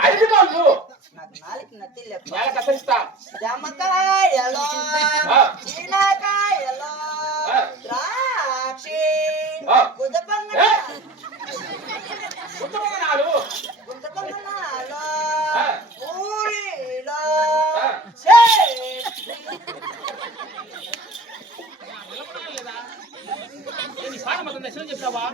అరటి పండ్లు నాకు నాలుగు నేల జామకాయలో. చీనకాయలో. ద్రాక్షి. గుదపంగ దర్శనం చెప్తావా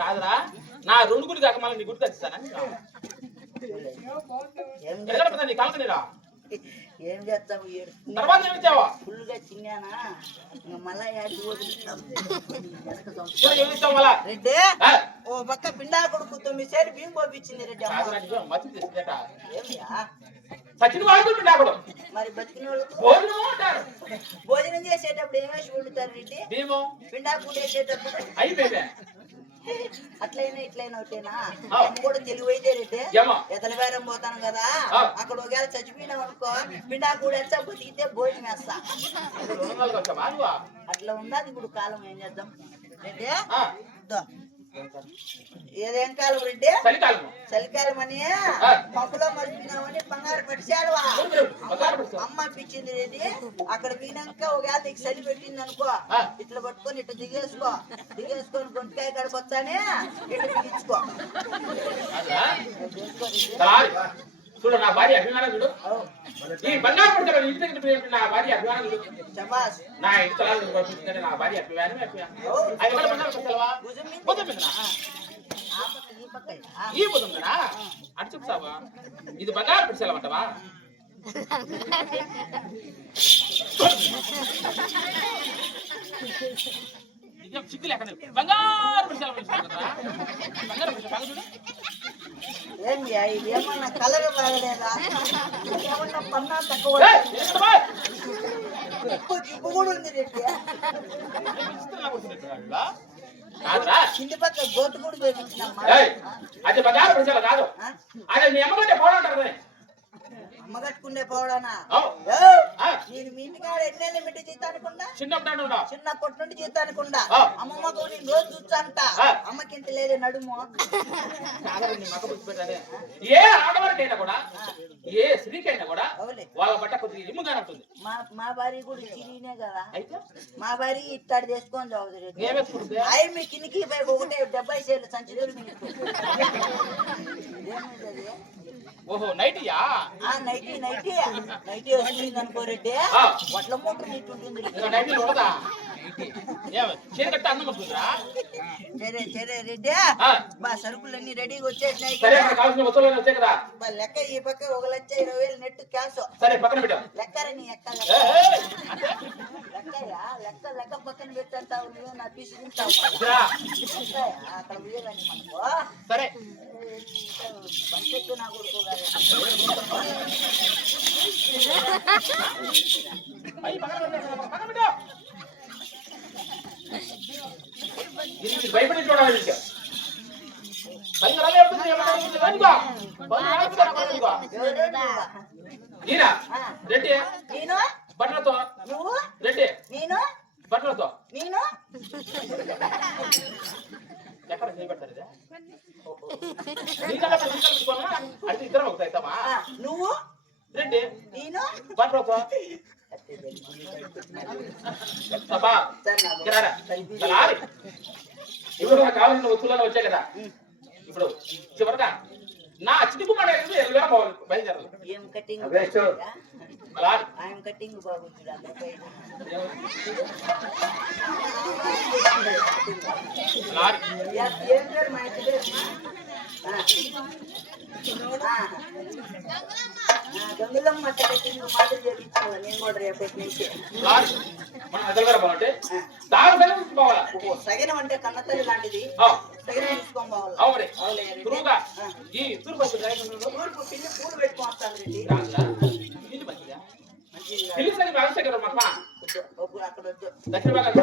కాదురా నా రెండు గుడి కాక మళ్ళీ నీ గుడి తెచ్చిస్తానా ఏం ఎక్కడ పోతా నీ కలకనిరా ఏం చేస్తావు ఏడుస్తున్నా తర్వాత ఏమి ఇచ్చావా ఫుల్గా తిన్నానా ఇంకా మళ్ళా యాడి వదులుతాం వెనక దొంగ. ఇప్పుడు ఏమి ఇస్తావు మళ్ళా రెడ్డి ఆ. ఓ పక్క పిండా కొడుకు తొమ్మిది సేరు బియ్యం పోపించింది రెడ్డి అమ్మ కాదురా నీకు మతి తెచ్చిందట ఏమియా సచిన్ వాడుతుంటే అక్కడ మరి బతికిన వాళ్ళకు భోజనం అంటారు భోజనం చేసేటప్పుడు ఏం వేసి వండుతారు రెడ్డి భీము పిండా కూడ వేసేటప్పుడు అయిపోయింది అట్లయినా ఇట్లయినా ఒకటేనా? కూడా తెలివైతే రెడ్డి బేరం పోతాను కదా. అక్కడ ఒకవేళ చచ్చిపోయినాం అనుకో పిండా కూడా వేస్తా బతికితే భోజనం వేస్తా. అట్లా ఉన్నది ఇప్పుడు కాలం ఏం చేద్దాం? రెడ్డి. ఏదేం కాలం రెడ్డి చలికాలం అని? ఆ. పంపులో మరిపినామని బంగారు పట్టిసాడువా. అమ్మ ఇప్పించింది రెడ్డి అక్కడ పోయినాక ఒకవేళ నీకు చలి పెట్టింది అనుకో. ఇట్లా పట్టుకొని ఇట్లా దిగేసుకో. దిగేసుకొని గుంటకాయ కడుకొచ్చానే ఇట్లా దిగించుకో. కాదురా? చేసుకో రెడ్డి. తలారి. చూడు నా భార్య అభిమానం చూడు అవు. ఈ బంగారు పడతాడు ఇంటి దగ్గర పోయి నా భార్య అభిమానం చూడు శబాష్ నా ఇంటి తలాలు పంపిస్తుంటే నా భార్య అభిమానమే అభిమానం అవు. అది కూడా బంగారు పడతావా భుజం మీద. భుజం మీదనా? ఆ పక్క ఈ పక్క ఆ. ఈ బుధందరా అటు చెప్తావా ఇది బంగారు పిడిచెలమంటావా ఇదేం సిగ్గు లేకుండా బంగారు పిడిచెలమంటారా బంగారు పిడిచెల బాగా చూడు ఏమి ఇది ఏమన్నా కలర్ బాగలేదా ఏమన్నా పన్నా తక్కువ ఏయ్, ఏంటి బాయ్? ఎక్కువ జిబ్బు కూడా ఉంది రెడ్డి కాదురా కింది పక్క గోటు కూడా వేపించినమ్మా ఏయ్, అది బంగారు పడిచాల కాదు ఆ? అది మీ అమ్మకంటే పోరాటారు అమ్మ కట్టుకుండే పోవడానా అవు. ఏ, ఆ. నేను మీ ఇంటికాడ చిన్నప్పుడు చిన్నప్పటి నుండి జీతానుకుండా ఆ. అమ్మమ్మకు నేను రోజు చూస్తాంట ఆ. అమ్మకి ఇంత లేదే నడుము. ఏ ఆడవారికైనా కూడా ఏ స్త్రీకైనా కూడా వాళ్ళ బట్ట కొద్దిగా ఉంటుంది మా మా భార్య కూడా చిరిగినే కదా. మా భార్య ఇట్టాడు చేసుకొని చదువుతుంది. అయి మీ కిందికి ఒకటే డెబ్బై సేర్లు సంచి రోజులు మీకు ఏమైంది అది? ఓహో నైటియా? ఆ నైటీ నైటీ నైటీ వస్తుంది అనుకో రెడ్డి. ఆ. వడ్ల మూట నీటి ఉంటుంది. సరే సరే రెడ్డి. బా సరుకులన్నీ రెడీగా వచ్చేసినాయి లెక్క ఈ పక్క ఒక లక్ష ఇరవై వేలు నెట్ క్యాష్. లెక్కరే నీ ఎక్క లెక్కయా లెక్క లెక్క పక్కన పెట్టంటావు నువ్వు నా ఇదిరా. అక్కడ పోయేదాన్ని మనకు. సరే. బంకెట్టు నా కొడుకు భయపడి చూడాలి ఆ, రెడ్డి? నేను? బట్టలతో? నువ్వు? రెడ్డి? నేను? బట్టలతో? నేను? ఎక్కడ చేయబడతారు? నీకన్నా ఇద్దరం ఆ, నువ్వు? రెడ్డి నేను బట్టలతో అబ్బా సరే నా ఇక్కడ రా. తలారి. ఇప్పుడు మనకు కావాల్సిన వస్తువులు వచ్చాయి కదా ఇప్పుడు చివరిగా నా చిటికు పడే ఇరవై వేల బాగుంది బయలుదేరాలి ఏం కటింగ్ అవే చూ. అలా ఆయన కటింగ్ బాగుంది అందరికీ లారీ. ఏం పేరు మా ఇంటి పేరు గంగులమ్మ కటింగ్ మాదిరి చేపించాను నేను కూడా రేపటి నుంచి లారీ. అంటే కన్నతల్లి లాంటిది తూర్పు పిల్లి పూలు రెడ్డి అక్కడ దక్షిణ భాగం